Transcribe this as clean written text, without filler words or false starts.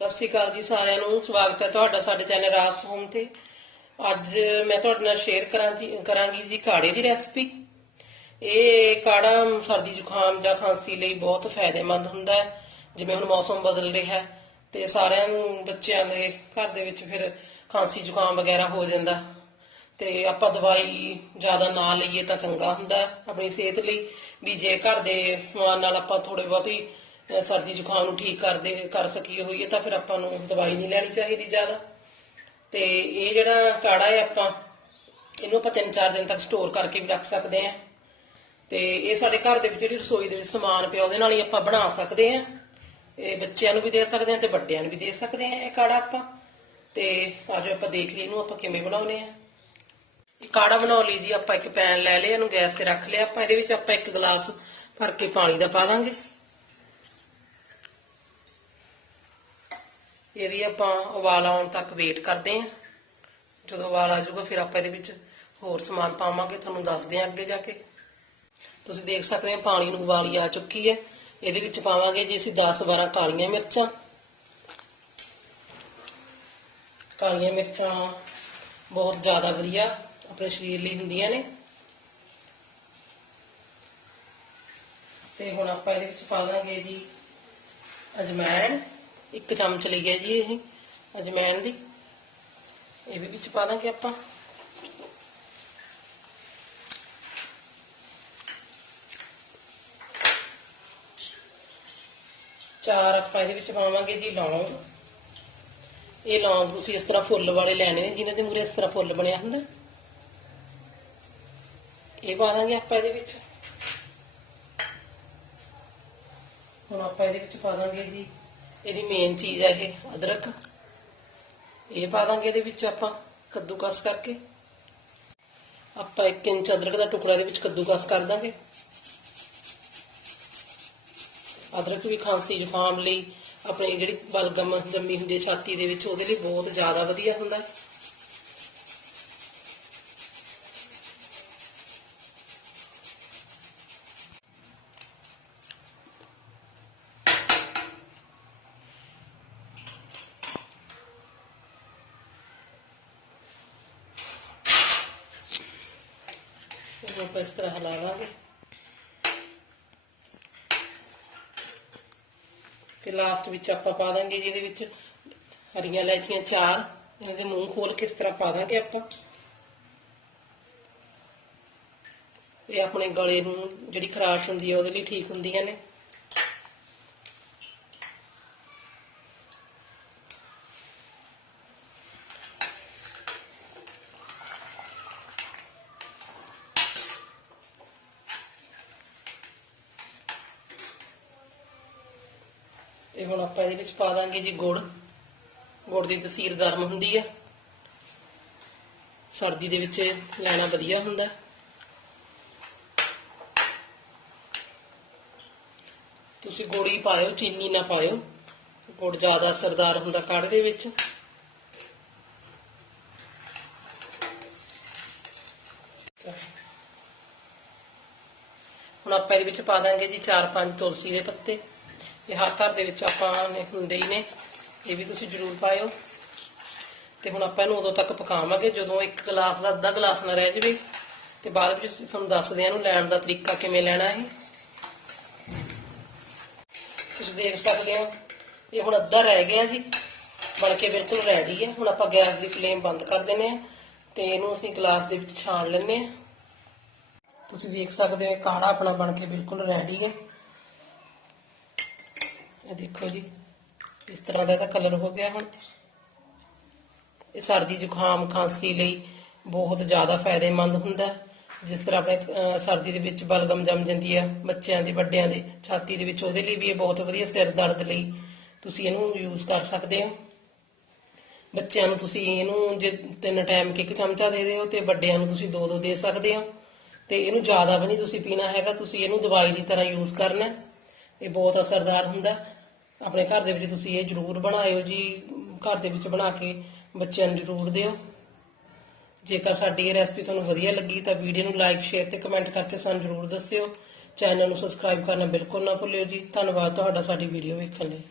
सत श्री अकाल जी सारिਆਂ ਨੂੰ ਸਵਾਗਤ ਹੈ ਤੁਹਾਡਾ ਸਾਡੇ ਚੈਨਲ ਰਾਸ ਹੋਮ ਤੇ। ਅੱਜ ਮੈਂ ਤੁਹਾਡੇ ਨਾਲ ਸ਼ੇਅਰ ਕਰਾਂਗੀ ਜੀ ਕਾੜੇ ਦੀ ਰੈਸਪੀ। ਇਹ ਕਾੜਾ ਸਰਦੀ ਜ਼ੁਕਾਮ ਜਾਂ ਖਾਂਸੀ ਲਈ ਬਹੁਤ ਫਾਇਦੇਮੰਦ ਹੁੰਦਾ ਹੈ। ਜਿਵੇਂ ਹੁਣ ਮੌਸਮ ਬਦਲ ਰਿਹਾ ਹੈ ਤੇ ਸਾਰਿਆਂ ਨੂੰ ਬੱਚਿਆਂ ਦੇ ਘਰ ਦੇ ਵਿੱਚ ਫਿਰ ਖਾਂਸੀ ਜ਼ੁਕਾਮ ਵਗੈਰਾ ਹੋ ਜਾਂਦਾ ਤੇ ਆਪਾਂ ਦਵਾਈ ਜ਼ਿਆਦਾ ਨਾ ਲਈਏ ਤਾਂ ਚੰਗਾ ਹੁੰਦਾ ਆਪਣੀ ਸਿਹਤ ਲਈ। ਵੀ ਜੇ ਘਰ ਦੇ ਸਮਾਨ ਨਾਲ ਆਪਾਂ ਥੋੜੇ ਬਹੁਤੀ सर्दी जुकाम ठीक कर सकीए होईए तो फिर आपां नूं दवाई नहीं लैनी चाहिए ज़्यादा। तो ये जिहड़ा काढ़ा है आपां इहनूं आपां 3-4 दिन तक स्टोर करके भी रख सकते हैं। तो ये साडे घर दे विच जिहड़ी रसोई दे विच समान पिया उहदे नाल ही आपां बना सकते हैं। ये बच्चों नूं भी दे सकते हैं तो वड्डिआं नूं भी दे सकते हैं। ये काढ़ा आपां ते आजो आपां देख लईए इहनूं आपां किवें बनाउने आ। काढ़ा बनाउण लई जी आपां एक पैन लै लिआ, इहनूं गैस ते रख लिआ। आपां इहदे विच आपां 1 गिलास भर के पानी दा पा दांगे। ये भी आप उबाल आने तक वेट करते हैं। जो उबाल आ जाऊगा फिर आप होर समान पावांगे, तुहानूं दसदे हैं अगे जाके। तुसीं देख सकते हैं पानी नूं उबाली आ चुकी है। ये पावांगे जी असीं 10-12 कालियां मिर्चां। कालियां मिर्चां बहुत ज़्यादा वधिया अपने शरीर लई हुंदियां ने। ते हुण आपां इहदे विच पा दांगे जी अजमैन। 1 चमच ली है जी ये अजमैन दी। ये भी विच पा देंगे आपां। 4 आपां इहदे विच पावांगे जी लौंग। ये लौंग तुसीं इस तरह फुੱਲ वाले लैने ने जिन्हां दे मूहरे इस तरह फुੱਲ बनिया हुंदा। ये पा देंगे आपां इहदे विच। हुण आपां इहदे विच पा देंगे जी ਇਹਦੀ ਮੇਨ ਚੀਜ਼ ਹੈ ਇਹ ਅਦਰਕ। ਇਹ ਪਾ ਦਾਂਗੇ ਇਹਦੇ ਵਿੱਚ ਆਪਾਂ ਕੱਦੂਕਸ ਕਰਕੇ। ਆਪਾਂ 1 ਇੰਚ ਅਦਰਕ ਦਾ ਟੁਕੜਾ ਦੇ ਵਿੱਚ ਕੱਦੂਕਸ ਕਰ ਦਾਂਗੇ। ਅਦਰਕ ਵੀ ਖਾਂਸੀ ਜ਼ੁਕਾਮ ਲਈ ਆਪਣੀ ਜਿਹੜੀ ਬਲਗਮ ਜੰਮੀ ਹੁੰਦੀ ਹੈ ਛਾਤੀ ਦੇ ਵਿੱਚ ਉਹਦੇ ਲਈ ਬਹੁਤ ਜ਼ਿਆਦਾ ਵਧੀਆ ਹੁੰਦਾ। ਆਪਾਂ ਇਸ ਤਰ੍ਹਾਂ ਹਿਲਾਵਾਂਗੇ ਤੇ ਲਾਸਟ ਵਿੱਚ ਆਪਾਂ ਪਾ ਦਾਂਗੇ ਜਿਹਦੇ ਵਿੱਚ ਹਰੀਆਂ ਇਲਾਇਚੀਆਂ 4। ਇਹਦੇ ਮੂੰਹ ਖੋਲ ਕੇ ਇਸ ਤਰ੍ਹਾਂ ਪਾ ਦਾਂਗੇ ਆਪਾਂ। ਇਹ ਆਪਣੇ ਗਲੇ ਨੂੰ ਜਿਹੜੀ ਖਰਾਸ਼ ਹੁੰਦੀ ਹੈ ਉਹਦੇ ਲਈ ਠੀਕ ਹੁੰਦੀਆਂ ਨੇ। ਤੇ ਹੁਣ ਆਪਾਂ ਇਹਦੇ ਵਿੱਚ ਪਾ ਦਾਂਗੇ ਜੀ ਗੁੜ। ਗੁੜ ਦੀ ਤਸੀਰ ਗਰਮ ਹੁੰਦੀ ਆ, ਸਰਦੀ ਦੇ ਵਿੱਚ ਲੈਣਾ ਵਧੀਆ ਹੁੰਦਾ। ਤੁਸੀਂ ਗੁੜ ਹੀ ਪਾਇਓ, ਚੀਨੀ ਨਾ ਪਾਇਓ। ਗੁੜ ਜ਼ਿਆਦਾ ਅਸਰਦਾਰ ਹੁੰਦਾ ਕਾੜੇ ਦੇ ਵਿੱਚ। ਹੁਣ ਆਪਾਂ ਇਹਦੇ ਵਿੱਚ ਪਾ ਦਾਂਗੇ ਜੀ 4-5 ਤੁਲਸੀ ਦੇ ਪੱਤੇ। ਇਹ ਹਰ ਘਰ ਦੇ ਵਿੱਚ ਆਪਾਂ ਨੇ ਹੁੰਦੇ ਹੀ ਨੇ, ਇਹ ਵੀ ਤੁਸੀਂ ਜ਼ਰੂਰ ਪਾਇਓ। ਤੇ ਹੁਣ ਆਪਾਂ ਇਹਨੂੰ ਉਦੋਂ ਤੱਕ ਪਕਾਵਾਂਗੇ ਜਦੋਂ 1 ਗਲਾਸ ਦਾ ਅੱਧਾ ਗਲਾਸ ਨਾ ਰਹਿ ਜਾਵੇ। ਤੇ ਬਾਅਦ ਵਿੱਚ ਤੁਹਾਨੂੰ ਦੱਸਦੇ ਆ ਇਹਨੂੰ ਲੈਣ ਦਾ ਤਰੀਕਾ ਕਿਵੇਂ ਲੈਣਾ ਹੈ। ਤੁਸੀਂ ਦੇਖ ਸਕਦੇ ਹੋ ਇਹ ਹੁਣ ਅੱਧਾ ਰਹਿ ਗਿਆ ਜੀ, ਬਣ ਕੇ ਬਿਲਕੁਲ ਰੈਡੀ ਹੈ। ਹੁਣ ਆਪਾਂ ਗੈਸ ਦੀ ਫਲੇਮ ਬੰਦ ਕਰ ਦਿੰਦੇ ਆ ਤੇ ਇਹਨੂੰ ਅਸੀਂ ਗਲਾਸ ਦੇ ਵਿੱਚ ਛਾਣ ਲੈਂਦੇ ਆ। ਤੁਸੀਂ ਦੇਖ ਸਕਦੇ ਹੋ ਇਹ ਕਾੜਾ ਆਪਣਾ ਬਣ ਕੇ ਬਿਲਕੁਲ ਰੈਡੀ ਹੈ। देखो जी इस तरह का कलर हो गया। हम ये सर्दी जुकाम खांसी ਲਈ बहुत ज़्यादा फायदेमंद ਹੁੰਦਾ। जिस तरह अपने सर्दी ਦੇ ਵਿੱਚ ਬਲਗਮ ਜੰਮ ਜਾਂਦੀ ਹੈ ਬੱਚਿਆਂ ਦੇ ਵੱਡਿਆਂ ਦੇ ਛਾਤੀ ਦੇ ਵਿੱਚ, ਉਹਦੇ ਲਈ ਵੀ ਇਹ ਬਹੁਤ ਵਧੀਆ। ਸਿਰ ਦਰਦ ਲਈ ਤੁਸੀਂ ਇਹਨੂੰ ਯੂਜ਼ ਕਰ ਸਕਦੇ ਹੋ। ਬੱਚਿਆਂ ਨੂੰ ਤੁਸੀਂ ਇਹਨੂੰ ਜੇ 3 ਟਾਈਮ 1 ਚਮਚਾ ਦੇ ਦਿਓ ਤੇ ਵੱਡਿਆਂ ਨੂੰ ਤੁਸੀਂ 2-2 ਦੇ ਸਕਦੇ ਹੋ। ਤੇ ਇਹਨੂੰ ਜ਼ਿਆਦਾ ਵੀ ਨਹੀਂ ਤੁਸੀਂ ਪੀਣਾ ਹੈਗਾ, ਤੁਸੀਂ ਇਹਨੂੰ ਦਵਾਈ ਦੀ ਤਰ੍ਹਾਂ ਯੂਜ਼ ਕਰਨਾ। ਇਹ ਬਹੁਤ ਅਸਰਦਾਰ ਹੁੰਦਾ। ਆਪਣੇ ਘਰ ਦੇ ਵਿੱਚ ਤੁਸੀਂ ਇਹ ਜ਼ਰੂਰ ਬਣਾਇਓ ਜੀ। ਘਰ ਦੇ ਵਿੱਚ ਬਣਾ ਕੇ ਬੱਚਿਆਂ ਨੂੰ ਜ਼ਰੂਰ ਦਿਓ। ਜੇਕਰ ਸਾਡੀ ਇਹ ਰੈਸਪੀ ਤੁਹਾਨੂੰ ਵਧੀਆ ਲੱਗੀ ਤਾਂ ਵੀਡੀਓ ਨੂੰ ਲਾਈਕ, ਸ਼ੇਅਰ ਤੇ ਕਮੈਂਟ ਕਰਕੇ ਸਾਨੂੰ ਜ਼ਰੂਰ ਦੱਸਿਓ। ਚੈਨਲ ਨੂੰ ਸਬਸਕ੍ਰਾਈਬ ਕਰਨਾ ਬਿਲਕੁਲ ਨਾ ਭੁੱਲਿਓ ਜੀ। ਧੰਨਵਾਦ ਤੁਹਾਡਾ ਸਾਡੀ ਵੀਡੀਓ ਵੇਖਣ ਲਈ।